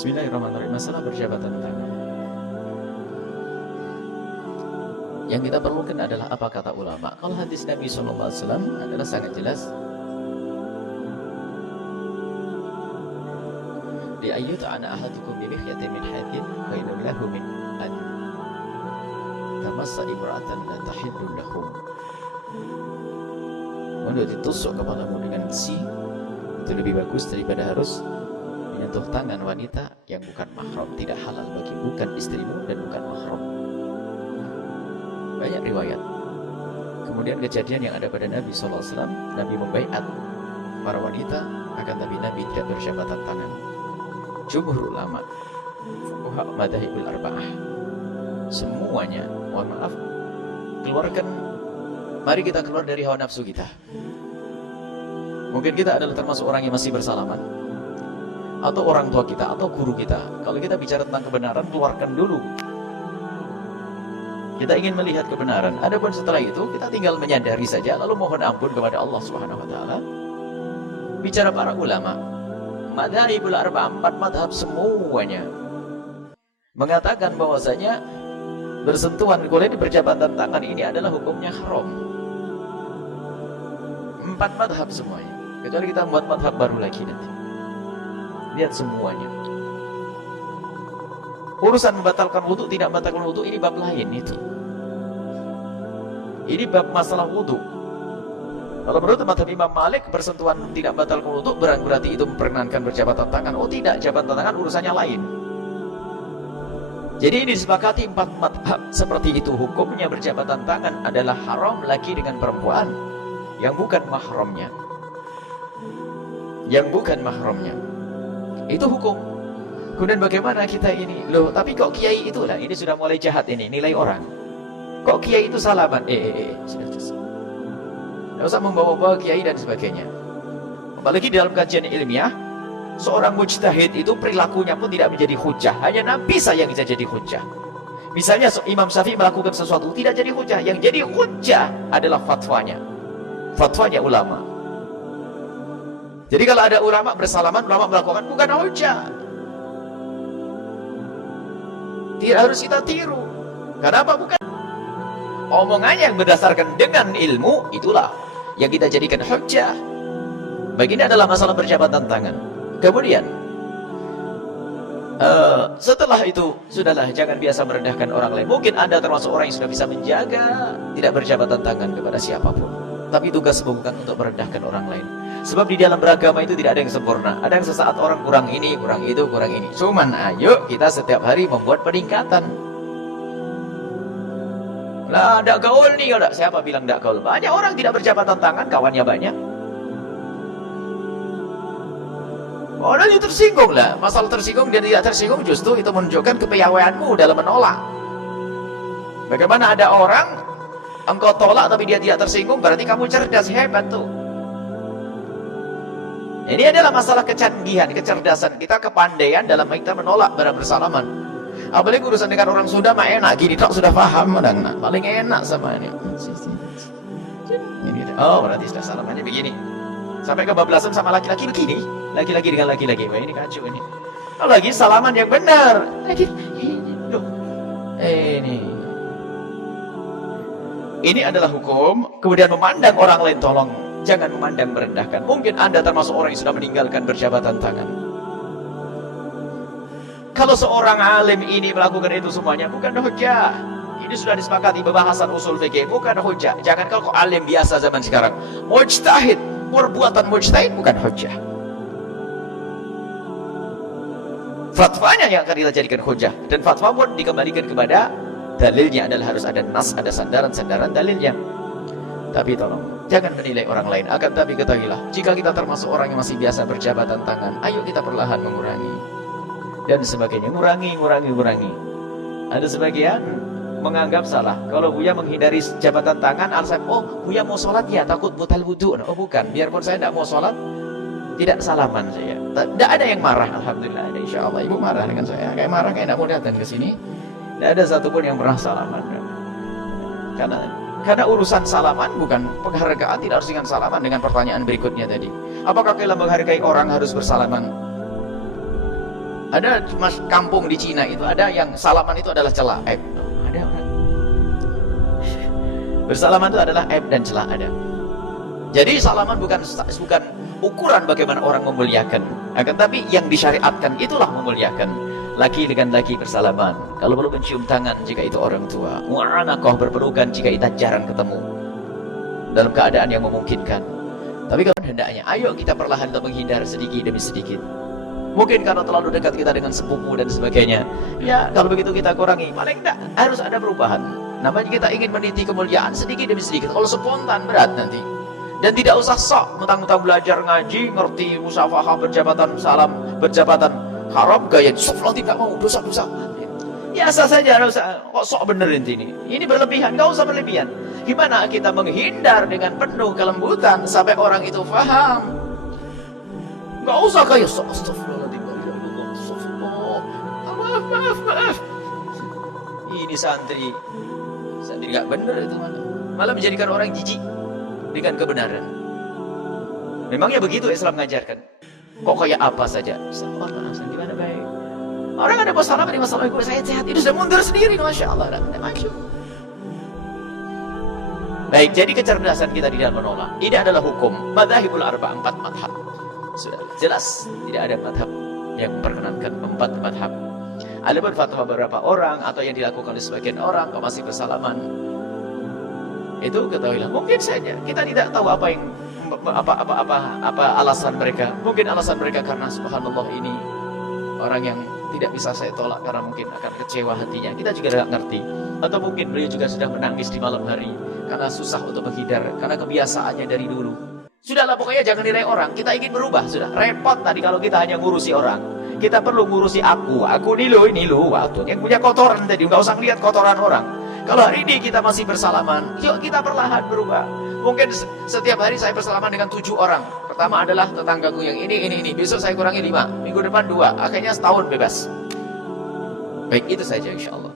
Bismillahirrahmanirrahim. Masalah berjabatan tangan. Yang kita perlukan adalah apa kata ulama. Kalau hadis Nabi SAW adalah sangat jelas. Li ayyuta'ana ahadukum bimikhyati min hadin khairun lahu min an tamassa imra'atan la tahillu lahu. Untuk ditusuk kepalamu dengan besi itu lebih bagus daripada harus menyentuh tangan wanita yang bukan mahram, tidak halal bagi, bukan istrimu dan bukan mahram. Banyak riwayat. Kemudian kejadian yang ada pada Nabi SAW, Nabi membaiat para wanita, akan tapi Nabi tidak berjabatan tangan. Jumhur ulama, fuqaha madzhabul arba'ah, semuanya, mohon maaf, keluarkan, mari kita keluar dari hawa nafsu kita. Mungkin kita adalah termasuk orang yang masih bersalaman, atau orang tua kita, atau guru kita. Kalau kita bicara tentang kebenaran, keluarkan dulu. Kita ingin melihat kebenaran. Adapun setelah itu, kita tinggal menyadari saja, lalu mohon ampun kepada Allah Subhanahu Wa Taala. Bicara para ulama, madzhabul arba'ah, 4 mazhab semuanya mengatakan bahwasanya bersentuhan kulit, berjabatan tangan ini adalah hukumnya haram. 4 mazhab semuanya. Kecuali kita buat mazhab baru lagi nanti. Lihat semuanya. Urusan membatalkan wudu, tidak membatalkan wudu, ini bab lain itu. Ini bab masalah wudu. Kalau menurut mazhab Imam Malik, bersentuhan tidak membatalkan wudu berarti itu memperkenankan berjabatan tangan. Oh tidak, jabatan tangan urusannya lain. Jadi ini disepakati 4 mazhab seperti itu. Hukumnya berjabatan tangan adalah haram lagi dengan perempuan yang bukan mahramnya. Yang bukan mahramnya. Itu hukum. Kemudian bagaimana kita ini? Loh, tapi kok kiai itulah, ini sudah mulai jahat ini, nilai orang. Kok kiai itu salaman? Tidak usah membawa-bawa kiai dan sebagainya. Apalagi dalam kajian ilmiah, seorang mujtahid itu perilakunya pun tidak menjadi hujah. Hanya Nabi saja yang bisa jadi hujah. Misalnya Imam Syafi'i melakukan sesuatu tidak jadi hujah. Yang jadi hujah adalah fatwanya. Fatwanya ulama. Jadi kalau ada ulama bersalaman, ulama melakukan, bukan hujah. Tidak harus kita tiru. Kenapa? Bukan. Omongannya yang berdasarkan dengan ilmu, itulah yang kita jadikan hujjah. Begini adalah masalah berjabatan tangan. Kemudian setelah itu, sudahlah, jangan biasa merendahkan orang lain. Mungkin Anda termasuk orang yang sudah bisa menjaga tidak berjabatan tangan kepada siapapun. Tapi tugasmu bukan untuk merendahkan orang lain. Sebab di dalam beragama itu tidak ada yang sempurna. Ada yang sesaat orang kurang ini, kurang itu, kurang ini. Cuman ayo kita setiap hari membuat peningkatan. Lah, tidak gaul nih, kalau siapa bilang tidak gaul? Banyak orang tidak berjabatan tangan, kawannya banyak. Orang itu tersinggung lah. Masalah tersinggung dan tidak tersinggung justru itu menunjukkan kepiawaianmu dalam menolak. Bagaimana ada orang engkau tolak tapi dia tidak tersinggung, berarti kamu cerdas, hebat tuh. Ini adalah masalah kecanggihan, kecerdasan kita, kepandaian dalam kita menolak barang bersalaman. Apalagi urusan dengan orang Sunda mah enak, gini tak sudah paham, paling enak sama ini. Oh, berarti sudah salamannya begini. Sampai kebablasan sama laki-laki begini, laki-laki dengan laki-laki. Wah, ini kacau ini. Oh, lagi salaman yang benar. Lagi ini. Loh. Ini adalah hukum. Kemudian memandang orang lain, tolong jangan memandang merendahkan. Mungkin Anda termasuk orang yang sudah meninggalkan berjabatan tangan. Kalau seorang alim ini melakukan itu semuanya, bukan hujjah. Ini sudah disepakati pembahasan usul fikih, bukan hujjah. Jangan kalau alim biasa zaman sekarang, mujtahid, perbuatan mujtahid bukan hujjah. Fatwanya yang akan kita jadikan hujjah, dan fatwa pun dikembalikan kepada dalilnya, adalah harus ada nas, ada sandaran-sandaran dalilnya. Tapi tolong jangan menilai orang lain. Akan tapi ketahuilah, jika kita termasuk orang yang masih biasa berjabatan tangan, ayo kita perlahan mengurangi dan sebagainya. Ngurangi. Ada sebagian menganggap salah kalau Buya menghindari jabatan tangan alasan, oh Buya mau sholat ya takut butal wudu. Oh bukan, biarpun saya tidak mau sholat, tidak salaman saya. Tidak ada yang marah, alhamdulillah. Ada, insya Allah ibu marah dengan saya, kayak marah kayak tidak mau datang ke sini. Tidak ada satupun yang pernah salaman. Karena urusan salaman bukan penghargaan, tidak harus dengan salaman. Dengan pertanyaan berikutnya tadi, apakah kita menghargai orang harus bersalaman? Ada mas kampung di Cina itu, ada yang salaman itu adalah celah, aib. Ada orang bersalaman itu adalah aib dan celah, ada. Jadi salaman bukan ukuran bagaimana orang memuliakan, akan tapi yang disyariatkan itulah memuliakan. Laki dengan laki bersalaman, kalau perlu mencium tangan jika itu orang tua, mu'anaqah berpelukan jika kita jarang ketemu dalam keadaan yang memungkinkan. Tapi kalau hendaknya, ayo kita perlahan untuk menghindar sedikit demi sedikit. Mungkin karena terlalu dekat kita dengan sepupu dan sebagainya, ya kalau begitu kita kurangi. Paling tidak harus ada perubahan. Namanya kita ingin meniti kemuliaan sedikit demi sedikit. Kalau spontan berat nanti. Dan tidak usah sok mentang-mentang belajar ngaji, ngerti musafahah, berjabatan salam, berjabatan haram, gaya soflah tidak mau, dosa-dosa. Biasa saja, kok sok bener ini. Ini berlebihan, gak usah berlebihan. Gimana kita menghindar dengan penuh kelembutan sampai orang itu faham. Gak usah kayak sok, astagfirullahaladzim, maaf. Ini santri gak bener itu, malah menjadikan orang jijik dengan kebenaran. Memangnya begitu Islam mengajarkan? Kok kayak apa saja? Gimana baik? Orang ada masalah gue, saya sehat, itu sudah mundur sendiri, masya Allah. Baik, jadi kecerdasan kita di dalam menolak. Ini adalah hukum madzhabul arba', 4 madhab. Sudah jelas tidak ada madhab yang memperkenankan 4 madhab. Ada pun fatwa beberapa orang atau yang dilakukan oleh sebagian orang, kok masih bersalaman, itu ketahuilah mungkin saja kita tidak tahu apa alasan mereka. Mungkin alasan mereka karena subhanallah ini orang yang tidak bisa saya tolak karena mungkin akan kecewa hatinya. Kita juga tidak ngerti. Atau mungkin beliau juga sudah menangis di malam hari karena susah untuk menghindar, karena kebiasaannya dari dulu. Sudahlah, pokoknya jangan nilai orang. Kita ingin berubah, sudah repot tadi kalau kita hanya ngurusi orang. Kita perlu ngurusi aku ini lo waktu yang punya kotoran tadi, nggak usah lihat kotoran orang. Kalau hari ini kita masih bersalaman, yuk kita perlahan berubah. Mungkin setiap hari saya bersalaman dengan 7 orang. Pertama adalah tetanggaku yang ini. Besok saya kurangi 5, minggu depan 2, akhirnya setahun bebas. Baik, itu saja insya Allah.